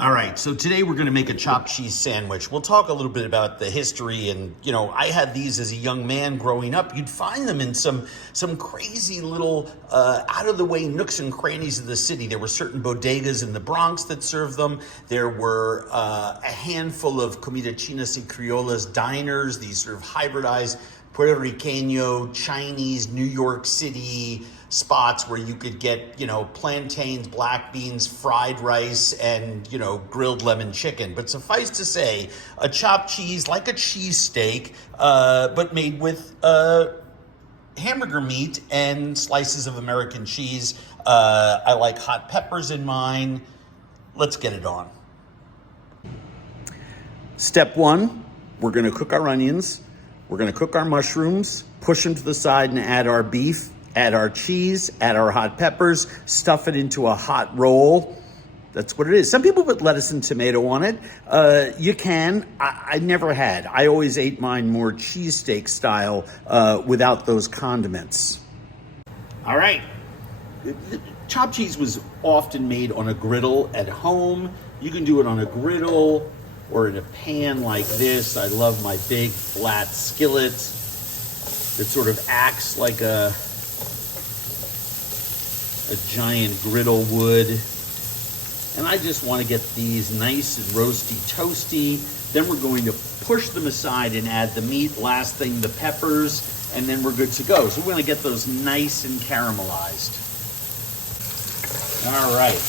All right, so today we're gonna make a chopped cheese sandwich. We'll talk a little bit about the history and, I had these as a young man growing up. You'd find them in some crazy little out-of-the-way nooks and crannies of the city. There were certain bodegas in the Bronx that served them. There were a handful of comida chinas y criollas diners, these sort of hybridized Puerto Rican, Chinese, New York City spots where you could get, plantains, black beans, fried rice, and, grilled lemon chicken. But suffice to say, a chopped cheese, like a cheesesteak, but made with hamburger meat and slices of American cheese. I like hot peppers in mine. Let's get it on. Step one, we're gonna cook our onions. We're gonna cook our mushrooms, push them to the side and add our beef, add our cheese, add our hot peppers, stuff it into a hot roll. That's what it is. Some people put lettuce and tomato on it. You can. I never had. I always ate mine more cheesesteak style without those condiments. All right. Chopped cheese was often made on a griddle at home. You can do it on a griddle or in a pan like this. I love my big flat skillet that sort of acts like a giant griddle would. And I just want to get these nice and roasty toasty. Then we're going to push them aside and add the meat. Last thing, the peppers, and then we're good to go. So we're going to get those nice and caramelized. All right.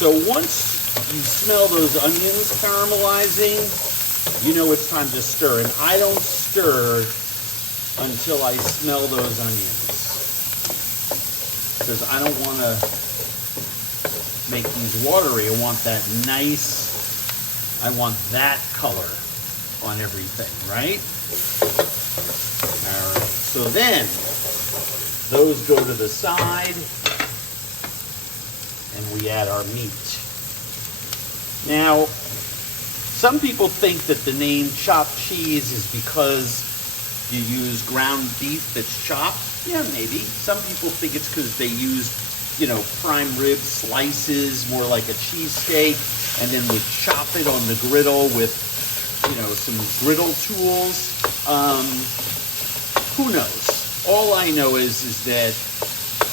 So once you smell those onions caramelizing, you know it's time to stir. And I don't stir until I smell those onions, because I don't want to make these watery. I want that nice, I want that color on everything, right? All right, so then those go to the side and we add our meat. Now, some people think that the name chopped cheese is because you use ground beef that's chopped. Yeah, maybe. Some people think it's because they used, prime rib slices, more like a cheesesteak, and then would chop it on the griddle with, some griddle tools. Who knows? All I know is that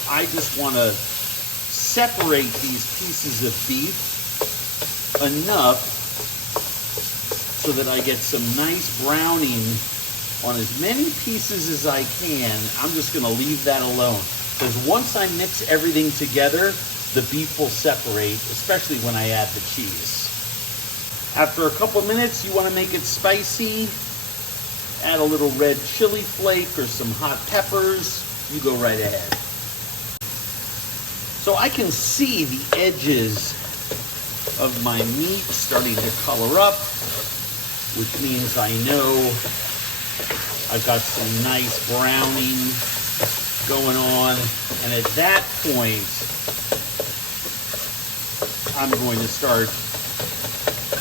I just want to separate these pieces of beef enough so that I get some nice browning on as many pieces as I can. I'm just gonna leave that alone, because once I mix everything together, the beef will separate, especially when I add the cheese. After a couple minutes, you wanna make it spicy, add a little red chili flake or some hot peppers. You go right ahead. So I can see the edges of my meat starting to color up, which means I know I've got some nice browning going on. And at that point, I'm going to start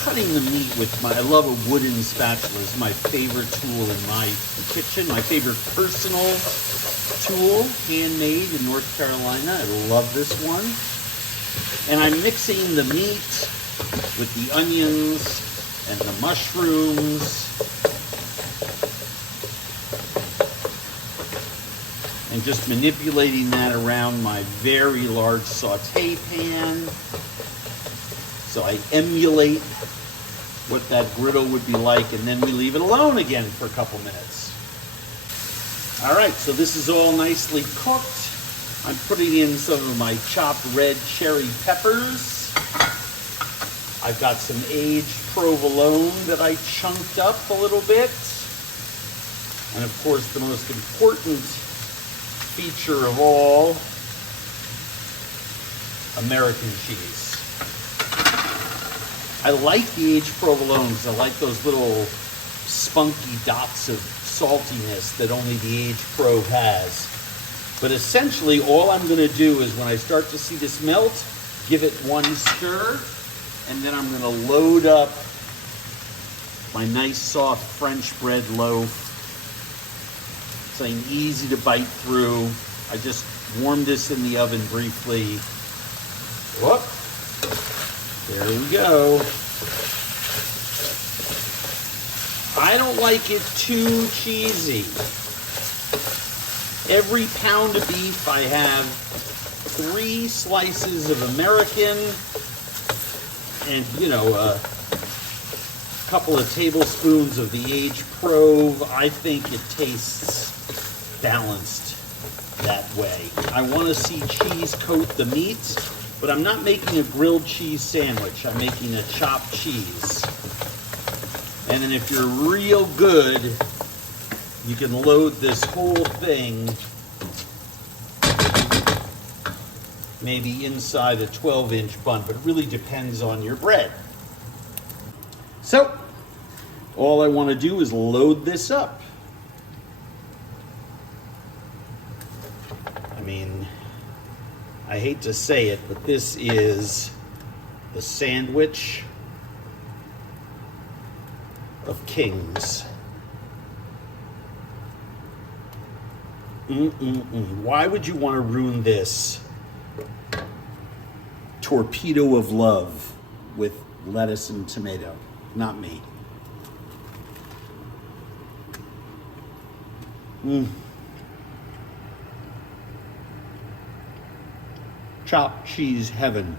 cutting the meat with I love a wooden spatula. It's my favorite tool in my kitchen, my favorite personal tool, handmade in North Carolina. I love this one. And I'm mixing the meat with the onions and the mushrooms, and just manipulating that around my very large saute pan. So I emulate what that griddle would be like, and then we leave it alone again for a couple minutes. All right, so this is all nicely cooked. I'm putting in some of my chopped red cherry peppers. I've got some aged provolone that I chunked up a little bit. And of course, the most important feature of all, American cheese. I like the aged provolone because I like those little spunky dots of saltiness that only the aged Pro has. But essentially, all I'm going to do is when I start to see this melt, give it one stir, and then I'm going to load up my nice soft French bread loaf. Something easy to bite through. I just warmed this in the oven briefly. Whoop. There we go. I don't like it too cheesy. Every pound of beef, I have 3 slices of American and, a couple of tablespoons of the aged Prove. I think it tastes balanced that way. I want to see cheese coat the meat, but I'm not making a grilled cheese sandwich. I'm making a chopped cheese. And then if you're real good, you can load this whole thing maybe inside a 12-inch bun, but it really depends on your bread. So, all I want to do is load this up. I mean, I hate to say it, but this is the sandwich of kings. Why would you want to ruin this torpedo of love with lettuce and tomato? Not me. Chopped cheese heaven.